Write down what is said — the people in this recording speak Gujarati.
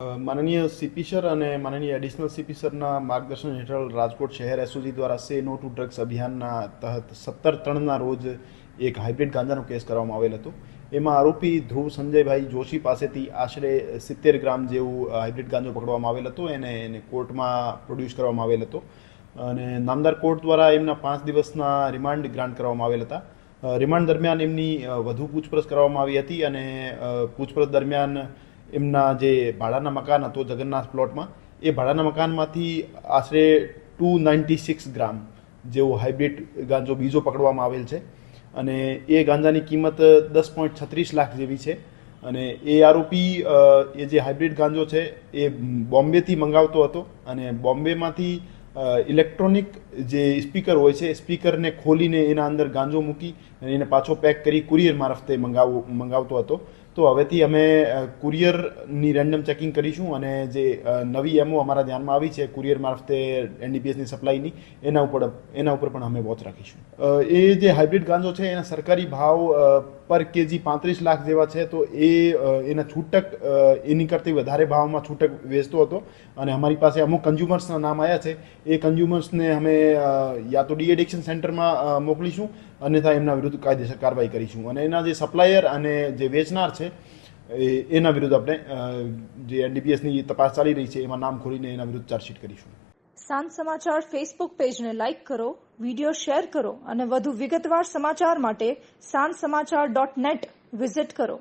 માનનીય સીપી સર અને માનનીય એડિશનલ સીપી સરના માર્ગદર્શન હેઠળ રાજકોટ શહેર એસઓજી દ્વારા સે નો ટુ ડ્રગ્સ અભિયાનના તહત 17/3ના રોજ એક હાઇબ્રિડ ગાંજાનો કેસ કરવામાં આવેલ હતો. એમાં આરોપી ધ્રુવ સંજયભાઈ જોશી પાસેથી આશરે 70 ગ્રામ જેવું હાઇબ્રિડ ગાંજો પકડવામાં આવેલ હતો. એને કોર્ટમાં પ્રોડ્યુસ કરવામાં આવેલ હતો અને નામદાર કોર્ટ દ્વારા એમના 5 દિવસના રિમાન્ડ ગ્રાન્ટ કરવામાં આવેલ હતા. રિમાન્ડ દરમિયાન એમની વધુ પૂછપરછ કરવામાં આવી હતી અને પૂછપરછ દરમિયાન એમના જે ભાડાના મકાન હતો જગન્નાથ પ્લોટમાં, એ ભાડાના મકાનમાંથી આશરે 296 ગ્રામ જેવો હાઇબ્રિડ ગાંજો બીજો પકડવામાં આવેલ છે અને એ ગાંજાની કિંમત 10.36 લાખ જેવી છે. અને એ આરોપી એ જે હાઇબ્રિડ ગાંજો છે એ બોમ્બેથી મંગાવતો હતો અને બોમ્બેમાંથી ઇલેક્ટ્રોનિક જે સ્પીકર હોય છે એ સ્પીકરને ખોલીને એના અંદર ગાંજો મૂકી અને એને પાછો પેક કરી કુરિયર મારફતે મંગાવતો હતો. તો હવેથી અમે કુરિયરની રેન્ડમ ચેકિંગ કરીશું અને જે નવી એમઓ અમારા ધ્યાનમાં આવી છે કુરિયર મારફતે એનડીપીએસની સપ્લાયની, એના ઉપર પણ અમે વોચ રાખીશું. એ જે હાઇબ્રિડ ગાંજો છે એના સરકારી ભાવ પર કેજી 35 લાખ જેવા છે. તો એના છૂટક એની કરતી વધારે ભાવમાં છૂટક વેચતો હતો અને અમારી પાસે અમુક કન્ઝ્યુમર્સના નામ આવ્યા છે. એ કન્ઝ્યુમર્સને અમે યા તો ડી એડિક્શન સેન્ટરમાં મોકલીશું અન્યથા એમના વિરુદ્ધ કાયદેસર કાર્યવાહી કરીશું અને એના જે સપ્લાયર અને જે વેચનાર છે એના વિરુદ્ધ આપણે જે એનડીપીએસની તપાસ ચાલી રહી છે એમાં નામ ખોલીને એના વિરુદ્ધ ચાર્જશીટ કરીશું. સાંજ સમાચાર ફેસબુક પેજને લાઇક કરો, વિડીયો શેર કરો અને વધુ વિગતવાર સમાચાર માટે sanssamachar.net વિઝિટ કરો.